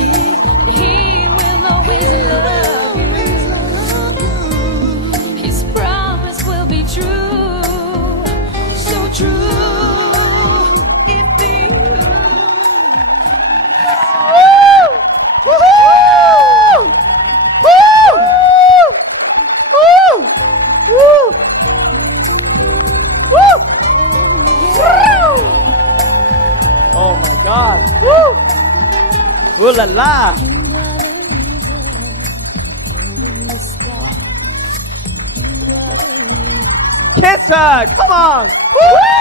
energy. He will always love you. His promise will be true, so true. Oh my God! Woo! Ooh la la! Kiss her! Come on! Woo!